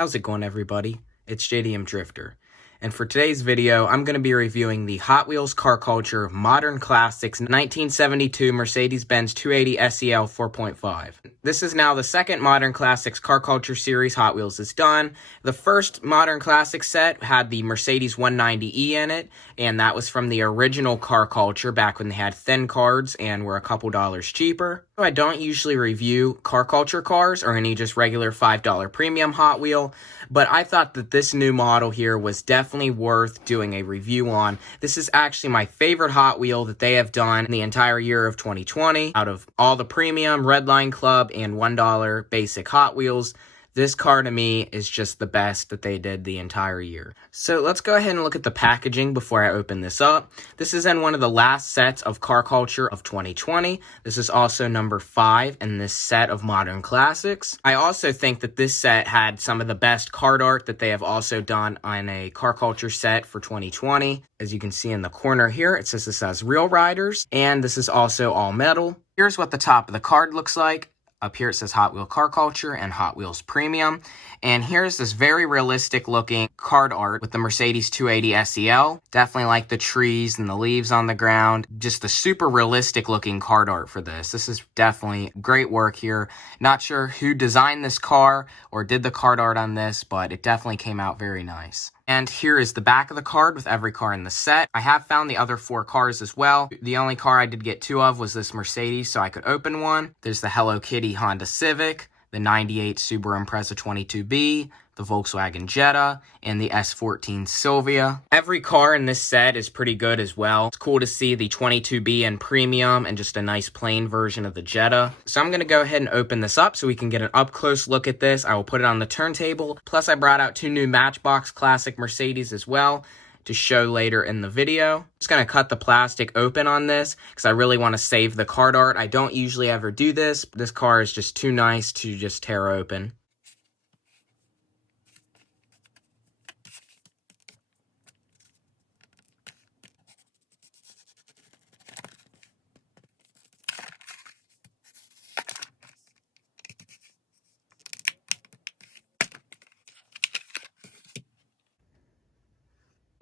How's it going, everybody? It's JDM Drifter, and for today's video, I'm going to be reviewing the Hot Wheels Car Culture Modern Classics 1972 Mercedes-Benz 280 SEL 4.5. This is now the second Modern Classics Car Culture series Hot Wheels has done. The first Modern Classics set had the Mercedes 190E in it, and that was from the original Car Culture back when they had thin cards and were a couple dollars cheaper. I don't usually review Car Culture cars or any just regular $5 premium Hot Wheel, but I thought that this new model here was definitely worth doing a review on. This is actually my favorite Hot Wheel that they have done in the entire year of 2020. Out of all the premium, Redline Club, and $1 basic Hot Wheels, this car to me is just the best that they did the entire year. So let's go ahead and look at the packaging before I open this up. This is in one of the last sets of Car Culture of 2020. This is also number 5 in this set of Modern Classics. I also think that this set had some of the best card art that they have also done on a Car Culture set for 2020. As you can see in the corner here, it says this has Real Riders, and this is also all metal. Here's what the top of the card looks like. Up here it says Hot Wheel Car Culture and Hot Wheels Premium. And here's this very realistic looking card art with the Mercedes 280 SEL. Definitely like the trees and the leaves on the ground. Just a super realistic looking card art for this. This is definitely great work here. Not sure who designed this car or did the card art on this, but it definitely came out very nice. And here is the back of the card with every car in the set. I have found the other 4 cars as well. The only car I did get 2 of was this Mercedes, so I could open one. There's the Hello Kitty Honda Civic, the 98 Subaru Impreza 22B, the Volkswagen Jetta, and the S14 Silvia. Every car in this set is pretty good as well. It's cool to see the 22B in premium and just a nice plain version of the Jetta. So I'm going to go ahead and open this up so we can get an up-close look at this. I will put it on the turntable. Plus, I brought out 2 new Matchbox Classic Mercedes as well to show later in the video. I'm just going to cut the plastic open on this because I really want to save the card art. I don't usually ever do this. This car is just too nice to just tear open.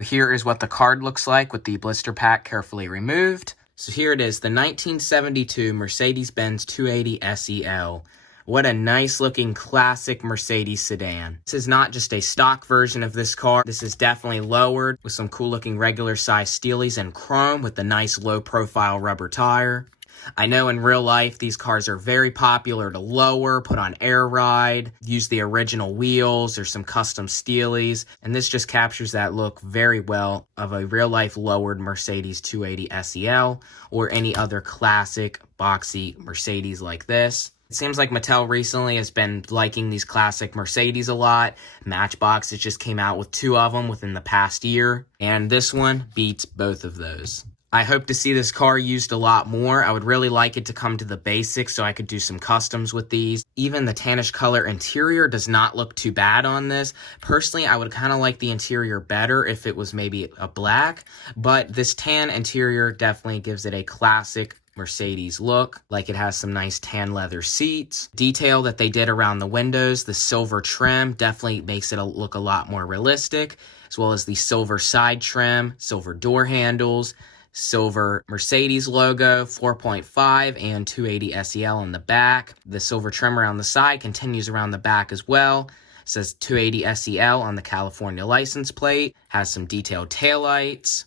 Here is what the card looks like with the blister pack carefully removed. So here it is, the 1972 Mercedes-Benz 280 SEL. What a nice looking classic Mercedes sedan. This is not just a stock version of this car. This is definitely lowered with some cool looking regular size steelies and chrome with the nice low profile rubber tire. I know in real life, these cars are very popular to lower, put on air ride, use the original wheels or some custom steelies, and this just captures that look very well of a real life lowered Mercedes 280 SEL or any other classic boxy Mercedes like this. It seems like Mattel recently has been liking these classic Mercedes a lot. Matchbox just came out with 2 of them within the past year, and this one beats both of those. I hope to see this car used a lot more. I would really like it to come to the basics so I could do some customs with these. Even the tannish color interior does not look too bad on this. Personally, I would kind of like the interior better if it was maybe a black, but this tan interior definitely gives it a classic Mercedes look. Like it has some nice tan leather seats. Detail that they did around the windows, the silver trim definitely makes it look a lot more realistic, as well as the silver side trim, silver door handles, silver Mercedes logo, 4.5 and 280 SEL on the back. The silver trim around the side continues around the back as well. It says 280 SEL on the California license plate. Has some detailed taillights,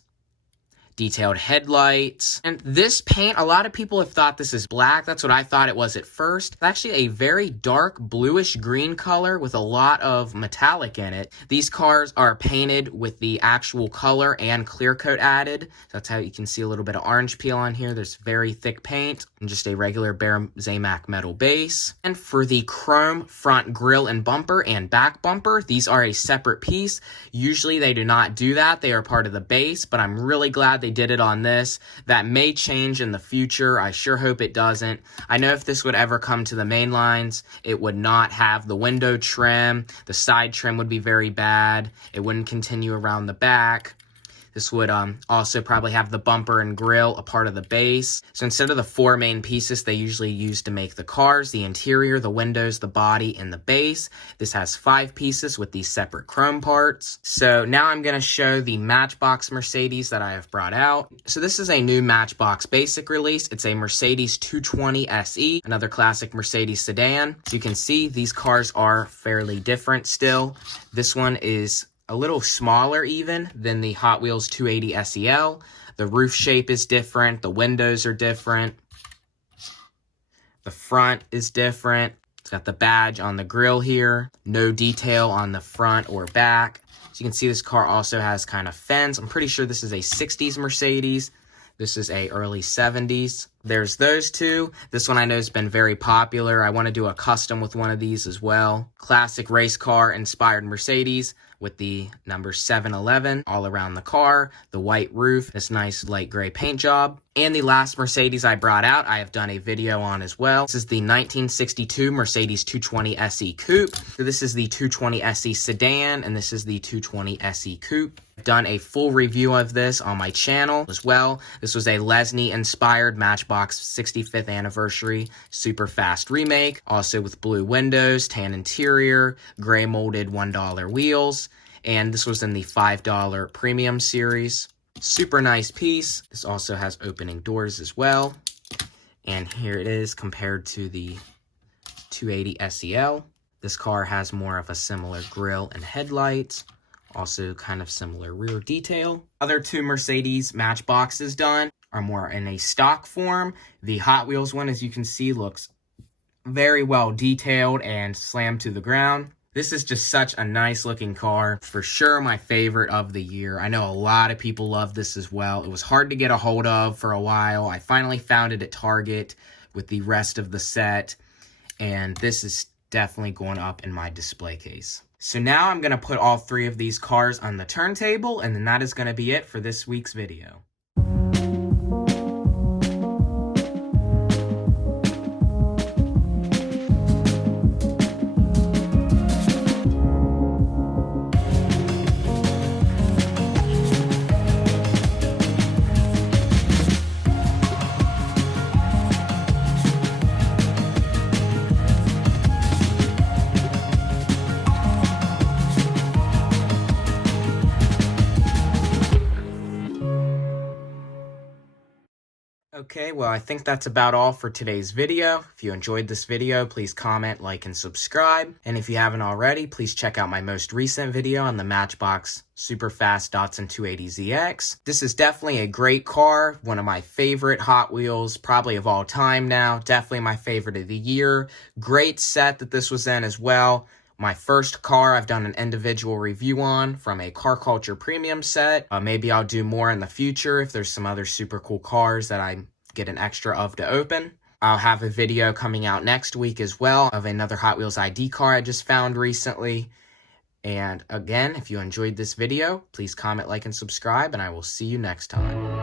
detailed headlights. And this paint, a lot of people have thought this is black. That's what I thought it was at first. It's actually a very dark bluish green color with a lot of metallic in it. These cars are painted with the actual color and clear coat added. So that's how you can see a little bit of orange peel on here. There's very thick paint and just a regular bare Zamac metal base. And for the chrome front grille and bumper and back bumper, these are a separate piece. Usually they do not do that. They are part of the base, but I'm really glad they did it on this. That may change in the future. I sure hope it doesn't. I know if this would ever come to the main lines, it would not have the window trim. The side trim would be very bad. It wouldn't continue around the back. This would also probably have the bumper and grille, a part of the base. So instead of the 4 main pieces they usually use to make the cars, the interior, the windows, the body, and the base, this has 5 pieces with these separate chrome parts. So now I'm going to show the Matchbox Mercedes that I have brought out. So this is a new Matchbox Basic release. It's a Mercedes 220 SE, another classic Mercedes sedan. So you can see these cars are fairly different still. This one is a little smaller even than the Hot Wheels 280 SEL. The roof shape is different. The windows are different. The front is different. It's got the badge on the grille here. No detail on the front or back. So you can see this car also has kind of fence. I'm pretty sure this is a 60s Mercedes. This is a early 70s. There's those two. This one I know has been very popular. I want to do a custom with one of these as well. Classic race car inspired Mercedes with the number 711 all around the car, the white roof, this nice light gray paint job. And the last Mercedes I brought out, I have done a video on as well. This is the 1962 Mercedes 220 SE Coupe. So this is the 220 SE Sedan, and this is the 220 SE Coupe. I've done a full review of this on my channel as well. This was a Lesney-inspired Matchbox 65th anniversary super fast remake, also with blue windows, tan interior, gray molded $1 wheels, and this was in the $5 premium series. Super nice piece. This also has opening doors as well, and here it is compared to the 280 SEL. This car has more of a similar grille and headlights. Also kind of similar rear detail. Other two Mercedes Matchboxes done are more in a stock form. The Hot Wheels one, as you can see, looks very well detailed and slammed to the ground. This is just such a nice looking car. For sure my favorite of the year. I know a lot of people love this as well. It was hard to get a hold of for a while. I finally found it at Target with the rest of the set. And this is definitely going up in my display case. So now I'm going to put all 3 of these cars on the turntable, and then that is going to be it for this week's video. Okay, well, I think that's about all for today's video. If you enjoyed this video, please comment, like, and subscribe. And if you haven't already, please check out my most recent video on the Matchbox Superfast Datsun 280ZX. This is definitely a great car, one of my favorite Hot Wheels, probably of all time now. Definitely my favorite of the year. Great set that this was in as well. My first car I've done an individual review on from a Car Culture Premium set. Maybe I'll do more in the future if there's some other super cool cars that I get an extra of to open. I'll have a video coming out next week as well of another Hot Wheels ID car I just found recently. And again, if you enjoyed this video, please comment, like, and subscribe, and I will see you next time.